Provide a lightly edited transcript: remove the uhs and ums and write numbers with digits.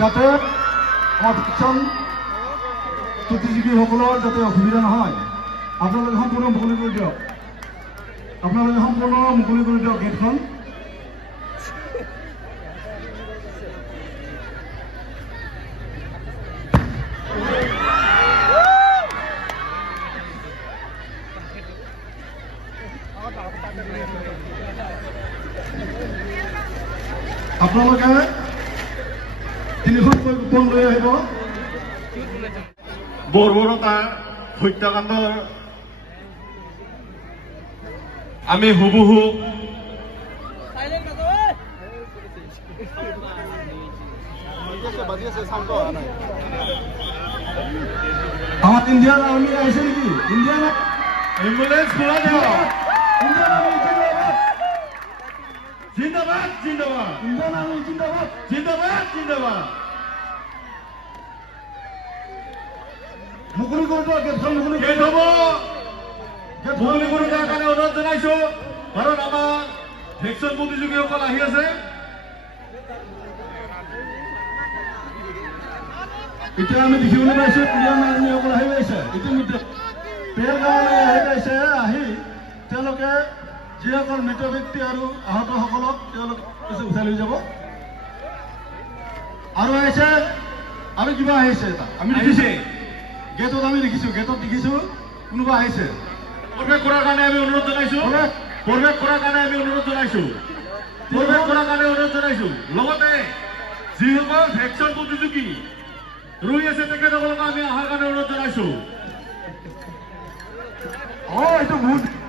যাতে ভেকচিন প্ৰতিযোগীসকলৰ যাতে অসুবিধা নহয় আপোনালোকে সম্পূৰ্ণ মুকলি কৰি দিয়ক গেটখন আপোনালোকে 3খন কুপন লৈ আহিব বৰ্বৰতা হত্যাকাণ্ডৰ আমি হুবহু আমাৰ ইণ্ডিয়ান আৰ্মি আহিছে নেকি ইণ্ডিয়ান এম্বুলেন্স পুৰা দিয়ক জিন্দাবাদ জিন্দাবাদ ইণ্ডিয়ান আৰ্মি জিন্দাবাদ জিন্দাবাদ জিন্দাবাদ মুকলি কৰি দিয়ক গেটখন মুকলি কৰি হ'ব মুকলি কৰি দিয়াৰ কাৰণে অনুৰোধ জনাইছো কাৰণ আমাৰ ভেকচিন প্ৰতিযোগীসকল আহি আছে এতিয়া আমি দেখিবলৈ পাইছো ইণ্ডিয়ান আৰ্মিসকল আহি পাইছে ইতিমধ্যে পেহেলগাঁৱলৈ আহি পাইছে আহি তেওঁলোকে যিসকল মৃত ব্যক্তি আৰু আহতসকলক তেওঁলোকে উঠাই লৈ যাব আৰু আহিছে আৰু কিবা আহিছে এটা আমি দেখিছে গেটত আমি দেখিছো কোনোবা আহিছে প্ৰৱেশ কৰাৰ কাৰণে আমি অনুৰোধ জনাইছো লগতে যিসকল ভেকচিন প্ৰতিযোগী ৰৈ আছে তেখেতসকলক আমি অহাৰ কাৰণে অনুৰোধ জনাইছো এইটো বহুত